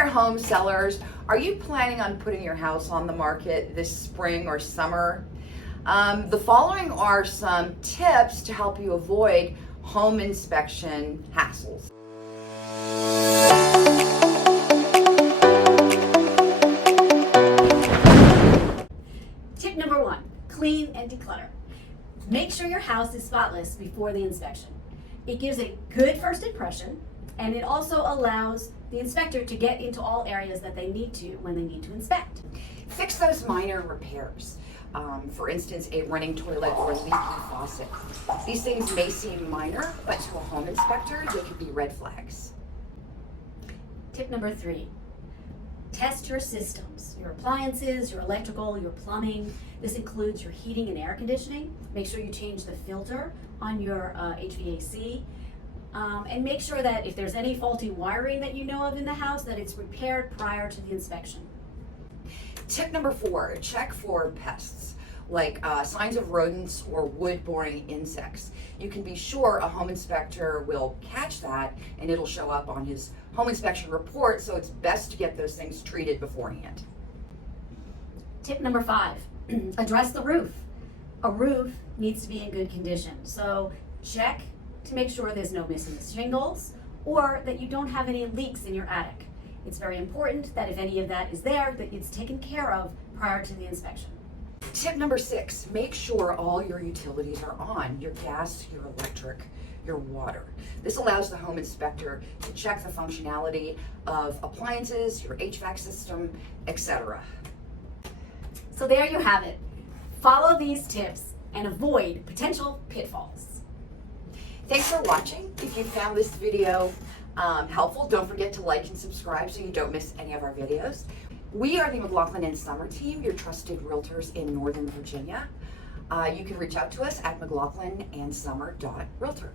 there, home sellers. Are you planning on putting your house on the market this spring or summer? The following are some tips to help you avoid home inspection hassles. Tip number 1, clean and declutter. Make sure your house is spotless before the inspection. It gives a good first impression, and it also allows the inspector to get into all areas that they need to when they need to inspect. Fix those minor repairs. For instance, a running toilet or leaky faucet. These things may seem minor, but to a home inspector, they could be red flags. Tip number 3, test your systems, your appliances, your electrical, your plumbing. This includes your heating and air conditioning. Make sure you change the filter on your HVAC. And make sure that if there's any faulty wiring that you know of in the house, that it's repaired prior to the inspection. Tip number 4, check for pests, like signs of rodents or wood-boring insects. You can be sure a home inspector will catch that and it'll show up on his home inspection report, so it's best to get those things treated beforehand. Tip number 5, address the roof. A roof needs to be in good condition, so check to make sure there's no missing shingles or that you don't have any leaks in your attic. It's very important that if any of that is there, that it's taken care of prior to the inspection. Tip number 6, make sure all your utilities are on, your gas, your electric, your water. This allows the home inspector to check the functionality of appliances, your HVAC system, etc. So there you have it. Follow these tips and avoid potential pitfalls. Thanks for watching. If you found this video helpful, don't forget to like and subscribe so you don't miss any of our videos. We are the McLaughlin and Summer team, your trusted realtors in Northern Virginia. You can reach out to us at mclaughlinansummer.realtor.